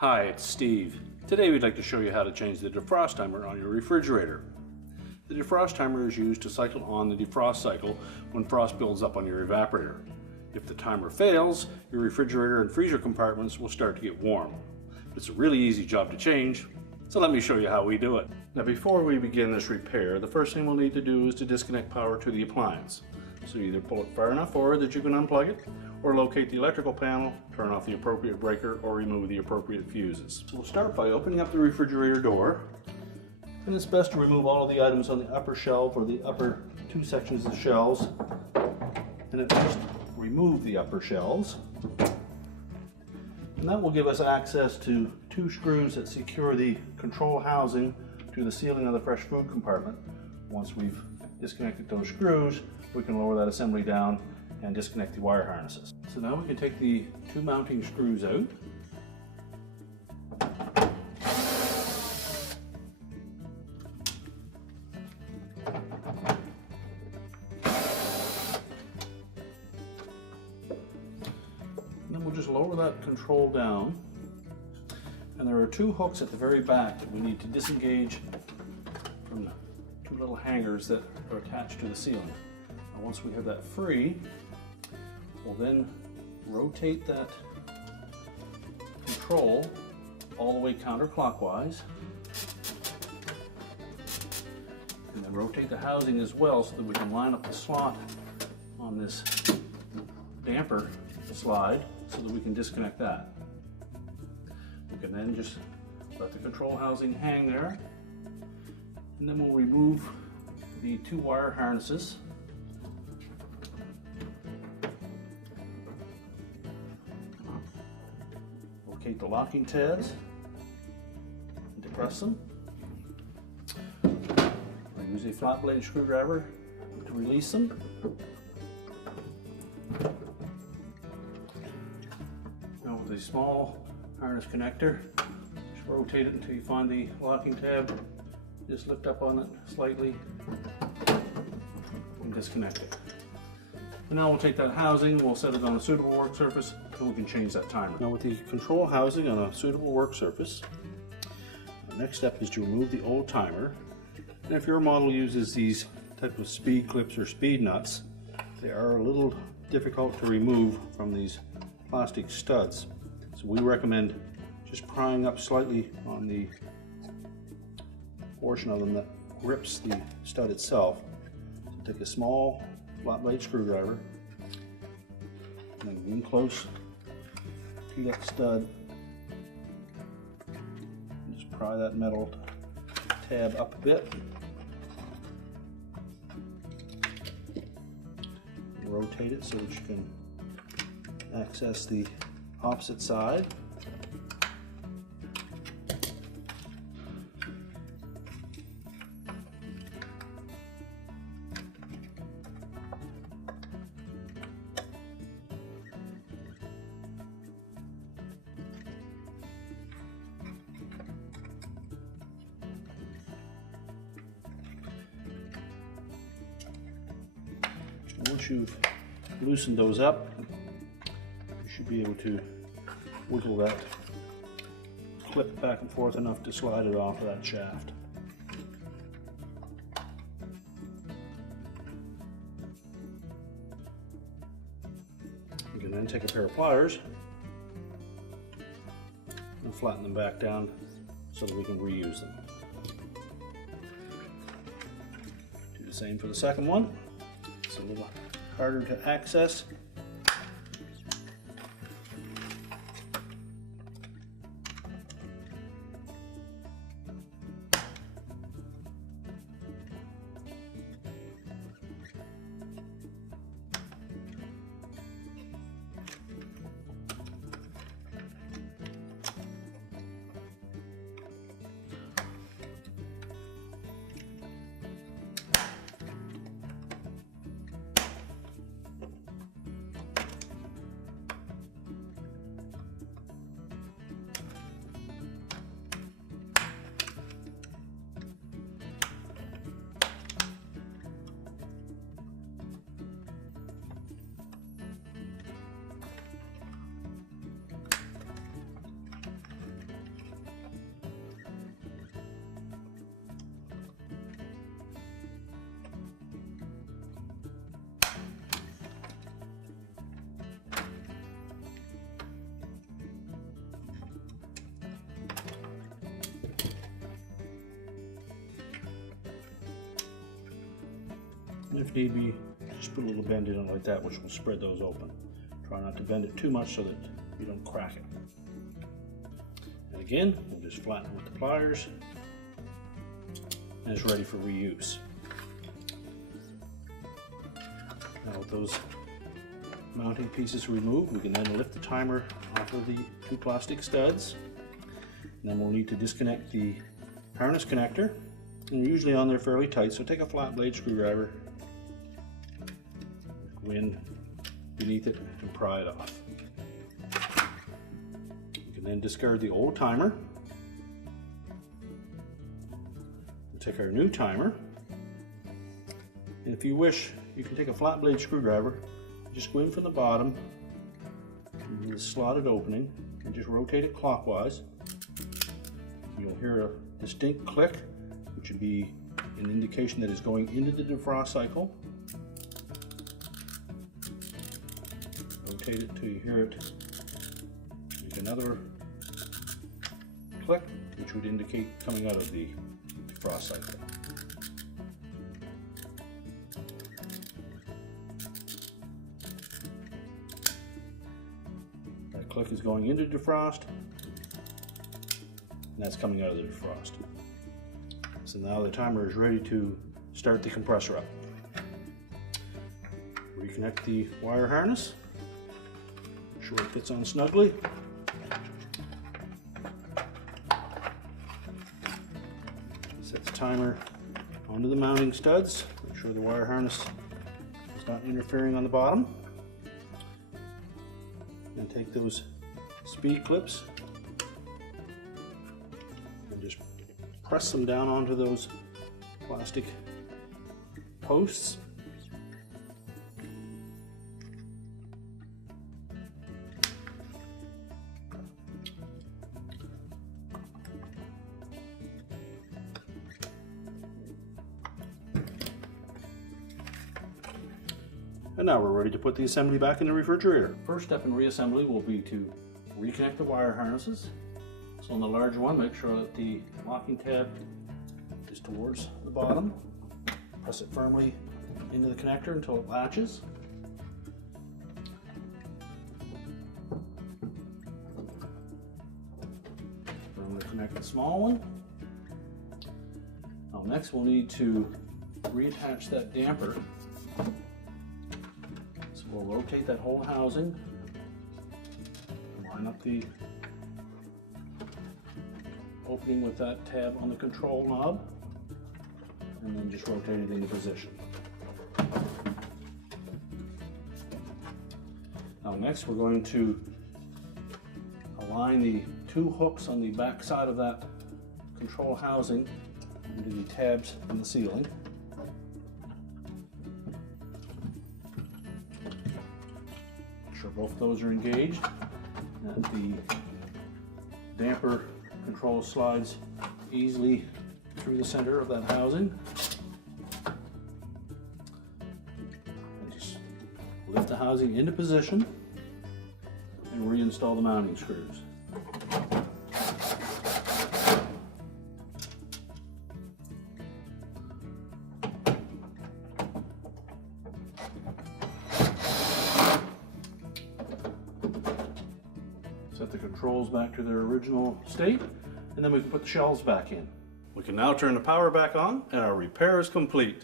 Hi, it's Steve. Today we'd like to show you how to change the defrost timer on your refrigerator. The defrost timer is used to cycle on the defrost cycle when frost builds up on your evaporator. If the timer fails, your refrigerator and freezer compartments will start to get warm. It's a really easy job to change, so let me show you how we do it. Now before we begin this repair, the first thing we'll need to do is to disconnect power to the appliance. So either pull it far enough forward that you can unplug it, or locate the electrical panel, turn off the appropriate breaker, or remove the appropriate fuses. So we'll start by opening up the refrigerator door, and it's best to remove all of the items on the upper shelf or the upper two sections of the shelves. And at first, remove the upper shelves. And that will give us access to two screws that secure the control housing to the ceiling of the fresh food compartment. Once we've disconnected those screws, we can lower that assembly down and disconnect the wire harnesses. So now we can take the two mounting screws out. And then we'll just lower that control down. And there are two hooks at the very back that we need to disengage from the two little hangers that are attached to the ceiling. Now once we have that free, we'll then rotate that control all the way counterclockwise, and then rotate the housing as well so that we can line up the slot on this damper slide so that we can disconnect that. We can then just let the control housing hang there, and then we'll remove the two wire harnesses. Locate the locking tabs and depress them. I'll use a flat blade screwdriver to release them. Now with a small harness connector, just rotate it until you find the locking tab. Just lift up on it slightly and disconnect it. And now we'll take that housing, we'll set it on a suitable work surface, and we can change that timer. Now with the control housing on a suitable work surface, the next step is to remove the old timer. And if your model uses these type of speed clips or speed nuts, they are a little difficult to remove from these plastic studs. So we recommend just prying up slightly on the portion of them that grips the stud itself. So take a small flat blade screwdriver and then get in close to that stud and just pry that metal tab up a bit. And rotate it so that you can access the opposite side. Once you've loosened those up, you should be able to wiggle that clip back and forth enough to slide it off of that shaft. You can then take a pair of pliers and flatten them back down so that we can reuse them. Do the same for the second one. It's a little harder to access. And if need be, just put a little bend in it like that, which will spread those open. Try not to bend it too much so that you don't crack it. And again, we'll just flatten it with the pliers, and it's ready for reuse. Now with those mounting pieces removed, we can then lift the timer off of the two plastic studs. And then we'll need to disconnect the harness connector. And they're usually on there fairly tight, so take a flat blade screwdriver, go in beneath it and pry it off. You can then discard the old timer. We'll take our new timer, and if you wish, you can take a flat blade screwdriver, just go in from the bottom in the slotted opening and just rotate it clockwise. You'll hear a distinct click, which would be an indication that it's going into the defrost cycle. Rotate it until you hear it make another click, which would indicate coming out of the defrost cycle. That click is going into defrost, and that's coming out of the defrost. So now the timer is ready to start the compressor up. Reconnect the wire harness, make sure it fits on snugly. Set the timer onto the mounting studs, make sure the wire harness is not interfering on the bottom. And take those speed clips and just press them down onto those plastic posts. And now we're ready to put the assembly back in the refrigerator. First step in reassembly will be to reconnect the wire harnesses. So on the larger one, make sure that the locking tab is towards the bottom. Press it firmly into the connector until it latches. Firmly connect the small one. Now next we'll need to reattach that damper. So we'll rotate that whole housing, line up the opening with that tab on the control knob, and then just rotate it into position. Now next we're going to align the two hooks on the back side of that control housing into the tabs in the ceiling. Make sure both those are engaged, and the damper control slides easily through the center of that housing. And just lift the housing into position and reinstall the mounting screws. Set the controls back to their original state, and then we can put the shelves back in. We can now turn the power back on, and our repair is complete.